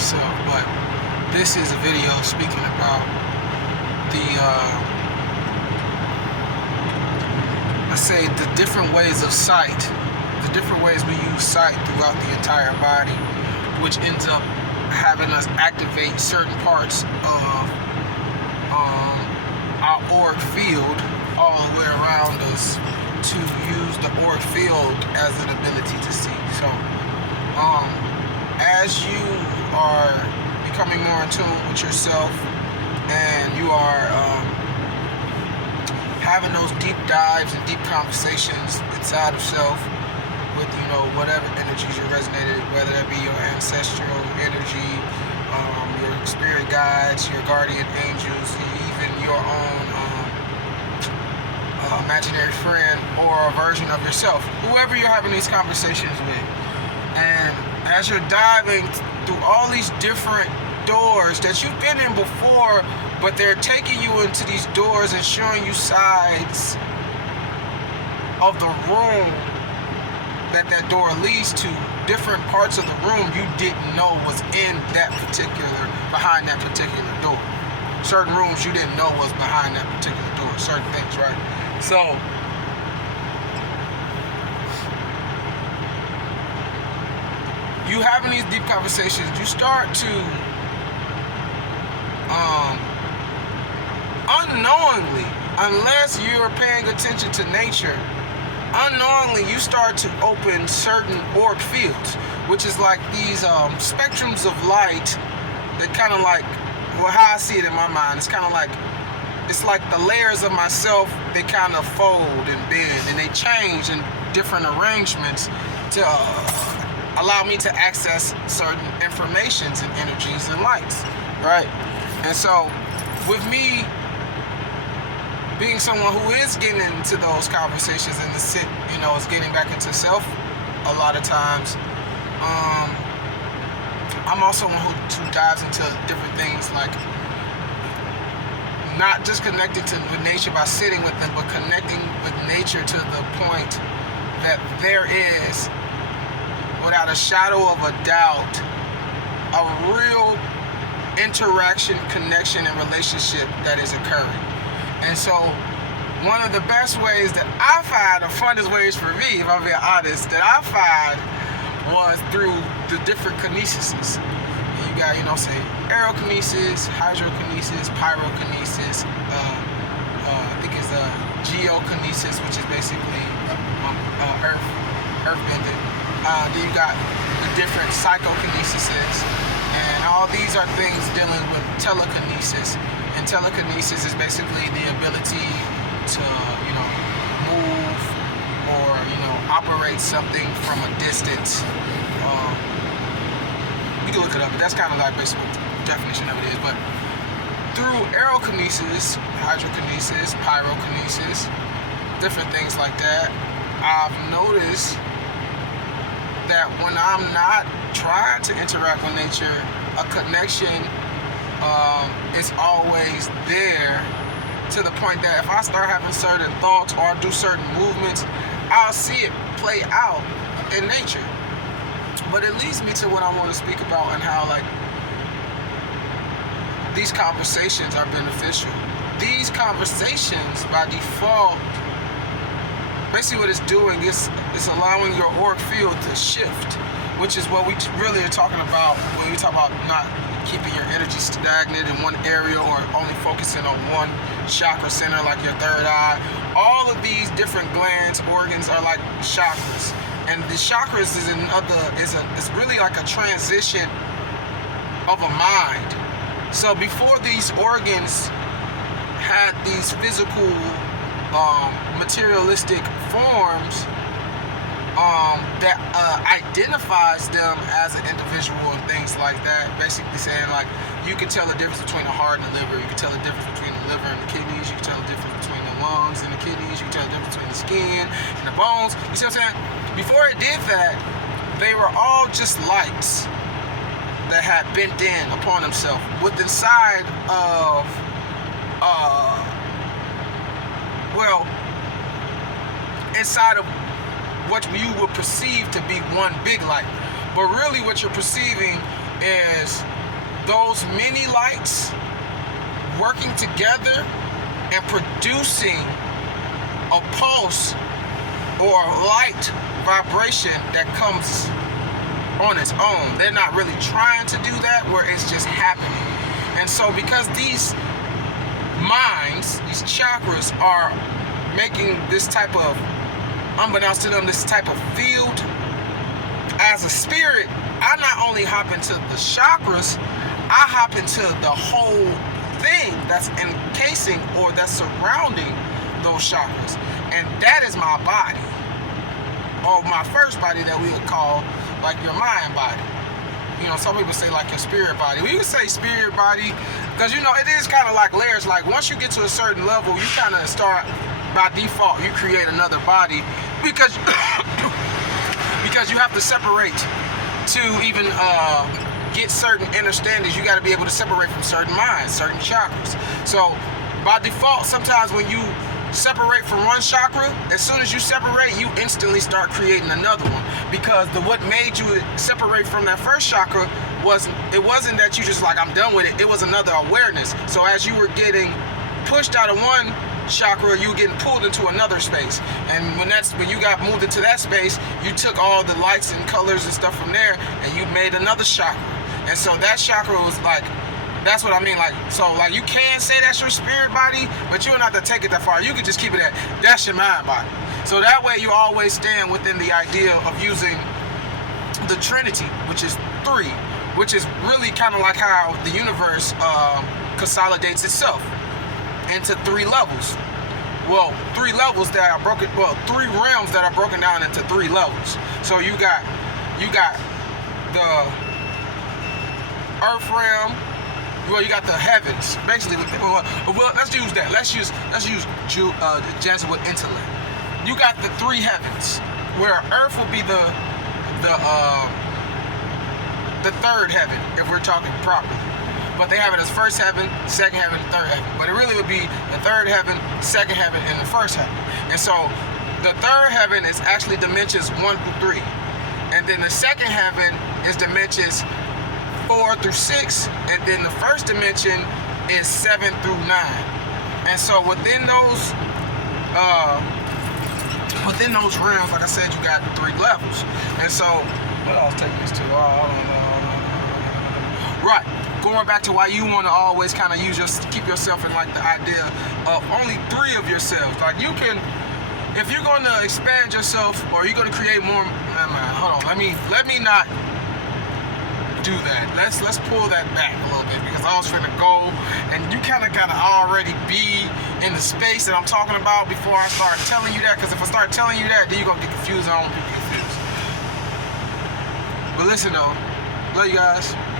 myself, but this is a video speaking about the different ways of sight, the different ways we use sight throughout the entire body, which ends up having us activate certain parts of our auric field all the way around us to use the auric field as an ability to see. So as you are becoming more in tune with yourself and you are having those deep dives and deep conversations inside of self with, whatever energies you're resonated, whether that be your ancestral energy, your spirit guides, your guardian angels, even your own imaginary friend or a version of yourself, whoever you're having these conversations with. And as you're diving through all these different doors that you've been in before, but they're taking you into these doors and showing you sides of the room that door leads to, different parts of the room you didn't know was behind that particular door. Certain rooms you didn't know was behind that particular door, certain things, right? So you having these deep conversations, you start to unknowingly, unless you're paying attention to nature, unknowingly you start to open certain auric fields, which is like these spectrums of light that kind of like, well, how I see it in my mind, it's kind of like, it's like the layers of myself, they kind of fold and bend and they change in different arrangements to allow me to access certain informations and energies and lights, right? And so with me being someone who is getting into those conversations and is getting back into self a lot of times, I'm also one who dives into different things, like not just connecting with nature by sitting with them, but connecting with nature to the point that there is, without a shadow of a doubt, a real interaction, connection, and relationship that is occurring. And so one of the best ways that I find, the funnest ways for me, if I'm being honest, that I find was through the different kinesises. You got, say, aerokinesis, hydrokinesis, pyrokinesis, I think it's geokinesis, which is basically earthbending. Then you got the different psychokinesises, and all these are things dealing with telekinesis. And telekinesis is basically the ability to, move or, operate something from a distance. You can look it up, but that's kind of like basically what the definition of it is. But through aerokinesis, hydrokinesis, pyrokinesis, different things like that, I've noticed that when I'm not trying to interact with nature, a connection is always there, to the point that if I start having certain thoughts or do certain movements, I'll see it play out in nature. But it leads me to what I want to speak about, and how these conversations are beneficial. These conversations by default, basically what it's doing is it's allowing your auric field to shift, which is what we really are talking about when we talk about not keeping your energy stagnant in one area or only focusing on one chakra center, like your third eye. All of these different glands, organs are like chakras, and the chakras is really like a transition of a mind. So before these organs had these physical materialistic forms that identifies them as an individual and things like that, basically saying like you can tell the difference between the heart and the liver, you can tell the difference between the liver and the kidneys, you can tell the difference between the lungs and the kidneys, you can tell the difference between the skin and the bones. You see what I'm saying? Before it did that, they were all just lights that had bent in upon themselves with inside of inside of what you would perceive to be one big light. But really what you're perceiving is those many lights working together and producing a pulse or light vibration that comes on its own. They're not really trying to do that, where it's just happening. And so because these minds, these chakras, are making this type of, unbeknownst to them, this type of field, as a spirit, I not only hop into the chakras, I hop into the whole thing that's encasing or that's surrounding those chakras. And that is my body, or my first body that we would call like your mind body. You know, some people say like your spirit body. We would say spirit body because, you know, it is kind of like layers. Like once you get to a certain level, you kind of start, by default, you create another body because because you have to separate to even get certain understandings. You got to be able to separate from certain minds, certain chakras. So by default, sometimes when you separate from one chakra, as soon as you separate, you instantly start creating another one, because what made you separate from that first chakra wasn't that you just like, I'm done with it. It was another awareness. So as you were getting pushed out of one chakra, you were getting pulled into another space, and when you got moved into that space, you took all the lights and colors and stuff from there and you made another chakra. And so that chakra was like, that's what I mean. Like, so like you can say that's your spirit body, but you don't have to take it that far. You can just keep it at, that's your mind body. So that way you always stand within the idea of using the Trinity, which is three, which is really kind of like how the universe consolidates itself into three levels. Well, three levels that are broken, well, three realms that are broken down into three levels. So you got the earth realm. Well, you got the heavens, basically. Well, let's use that. Let's use Jesuit intellect. You got the three heavens, where earth will be the third heaven, if we're talking properly. But they have it as first heaven, second heaven, third heaven. But it really would be the third heaven, second heaven, and the first heaven. And so the third heaven is actually dimensions 1 through 3, and then the second heaven is dimensions 4 through 6, and then the first dimension is 7 through 9. And so within those realms, like I said, you got three levels. And so what I was taking this to, right, going back to why you want to always kind of keep yourself in like the idea of only three of yourselves. Like you can, if you're going to expand yourself or you're going to create more, hold on, let me not do that. Let's pull that back a little bit, because I was finna go and you kind of gotta already be in the space that I'm talking about before I start telling you that, because if I start telling you that, then you're gonna get confused. I don't want people confused. But listen though, love you guys.